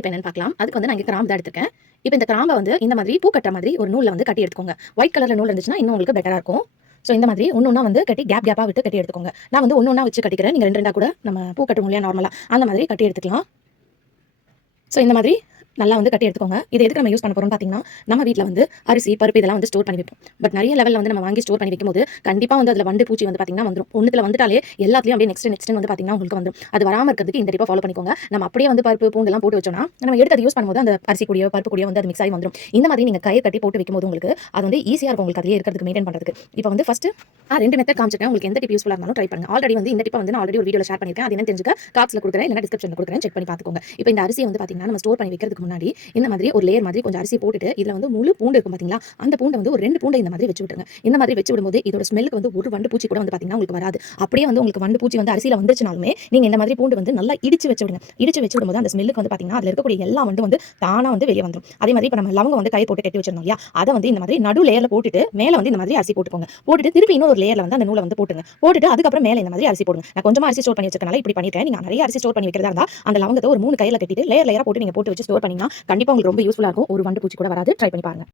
இப்போ என்னன்னு பார்க்கலாம். அதுக்கு வந்து நான் இங்கே கிராம்பு தான் எடுத்திருக்கேன். இப்போ இந்த கிராம்பை வந்து இந்த மாதிரி பூ கட்டுற மாதிரி ஒரு நூலில் வந்து கட்டி எடுத்துக்கோங்க. ஒயிட் கலரில் நூல் இருந்துச்சுன்னா இன்னும் உங்களுக்கு பெட்டராக இருக்கும். ஸோ இந்த மாதிரி ஒன்று வந்து கட்டி கேப்பாக விட்டு கட்டி எடுத்துக்கோங்க. நான் வந்து ஒன்று வச்சு கட்டிக்கிறேன். நீங்கள் ரெண்டு கூட நம்ம பூ கட்டுவோம் இல்லையா நார்மலாக, அந்த மாதிரி கட்டி எடுத்துக்கலாம். ஸோ இந்த மாதிரி நல்லா வந்து கட்டி எடுத்துக்கோங்க. இது எதுக்கு நம்ம யூஸ் பண்ண போறோம்னு பார்த்தீங்கன்னா, நம்ம வீட்டில் வந்து அரிசி, பருப்பு இதெல்லாம் வந்து ஸ்டோர் பண்ணி வைப்போம். பட் நிறைய லெவலில் வந்து நம்ம வாங்கி ஸ்டோர் பண்ணி வைக்கும்போது கண்டிப்பாக வந்து அதில் வண்டு பூச்சி வந்து பார்த்தீங்கன்னா வந்துடும். ஒன்றுல வந்துட்டாலே எல்லாத்துலேயும் அப்படியே நெக்ஸ்ட் வந்து பார்த்தீங்கன்னா உங்களுக்கு வந்துடும். அது வராமல் இருக்கிறதுக்கு இந்த டிப்பை ஃபாலோ பண்ணிக்கோங்க. நம்ம அப்படியே வந்து பருப்பு பூண்டெல்லாம் போட்டு வச்சோம்னா நம்ம எடுத்து யூஸ் பண்ணும்போது அந்த அரிசி கூடியோ பருப்பு கூடியோ வந்து அது மிக்ஸ் ஆகி வந்துடும். இந்த மாதிரி நீங்கள் கயிறு கட்டி போட்டு வைக்கும்போது உங்களுக்கு அது வந்து ஈஸியாக இருக்கும் உங்களுக்கு அதிலே இருக்கிறதுக்கு மெயின்டைன் பண்ணுறதுக்கு. இப்போ வந்து ஃபர்ஸ்ட் ரெண்டு மெத்தட் காமிச்சிருக்கேன். உங்களுக்கு எந்த டிப் யூஸ்ஃபுல்லாக இருந்தாலும் ட்ரை பண்ணுங்க. ஆல்ரெடி வந்து இந்த டிப்பை வந்து நான் ஆல்ரெடி ஒரு வீடியோவில் ஷேர் பண்ணியிருக்கேன். அது என்ன தெரிஞ்சுக்க கார்ட்ஸில் கொடுக்குறேன், இல்லைனா டிஸ்கிரிப்ஷனில் கொடுக்குறேன், செக் பண்ணி பார்த்துக்கோங்க. இப்போ இந்த அரிசியை வந்து பார்த்தீங்கன்னா நம்ம ஸ்டோர் பண்ணி வைக்கிறதுக்கு முன்னாடி இந்த மாதிரி ஒரு லேயர் மாதிரி கொஞ்சம் அரிசி போட்டுட்டு இதுல வந்து முழு பூண்டு இருக்கும் பாத்தீங்களா, அந்த பூண்டை வந்து ஒரு 2 பூண்டை இந்த மாதிரி வச்சு விட்டுருங்க. இந்த மாதிரி வச்சு விடும்போது இதோட ஸ்மெல்லுக்கு வந்து ஒரு வண்டு பூச்சி கூட வந்து பாத்தீங்கன்னா உங்களுக்கு வராது. அப்படியே வந்து உங்களுக்கு வண்டு பூச்சி வந்து அரிசியில வந்துச்சுனாலுமே நீங்க இந்த மாதிரி பூண்டு வந்து நல்லா இடிச்சு வச்சு விடுங்க. இடிச்சு வச்சு விடும்போது அந்த ஸ்மெல்லுக்கு வந்து பாத்தீங்கன்னா அதுல இருக்கக்கூடிய எல்லா வண்டு வந்து தானா வந்து வெளியே வந்துடும். அதே மாதிரி இப்ப நம்ம லவங்க வந்து கயிறு போட்டு கட்டி வச்சிருந்தோம் இல்லையா, அதை வந்து இந்த மாதிரி நடு லேயர்ல போட்டுட்டு மேல வந்து இந்த மாதிரி அரிசி போட்டுக்கோங்க. போட்டுட்டு திருப்பி இன்னொரு லேயர்ல வந்து அந்த நூலை வந்து போட்டுங்க. போட்டுட்டு அதுக்கப்புறம் மேல இந்த மாதிரி அரிசி போடுங்க. நான் கொஞ்சமா அரிசி ஸ்டோர் பண்ணி வச்சிருக்கனால இப்படி பண்ணிருக்கேன். நீங்க நிறைய அரிசி ஸ்டோர் பண்ணி வைக்கிறதா இருந்தா அந்த லவங்கத்தை ஒரு 3 கயிறுல கட்டிட்டு லேயர் லேயரா போட்டு நீங்க போட்டு வச்சு ஸ்டோர் பண்ணீங்கன்னா கண்டிப்பா உங்களுக்கு ரொம்ப யூஸ்ஃபுல்லா இருக்கும். ஒரு வண்டு பூச்சி கூட வராது. ட்ரை பண்ணி பாருங்க.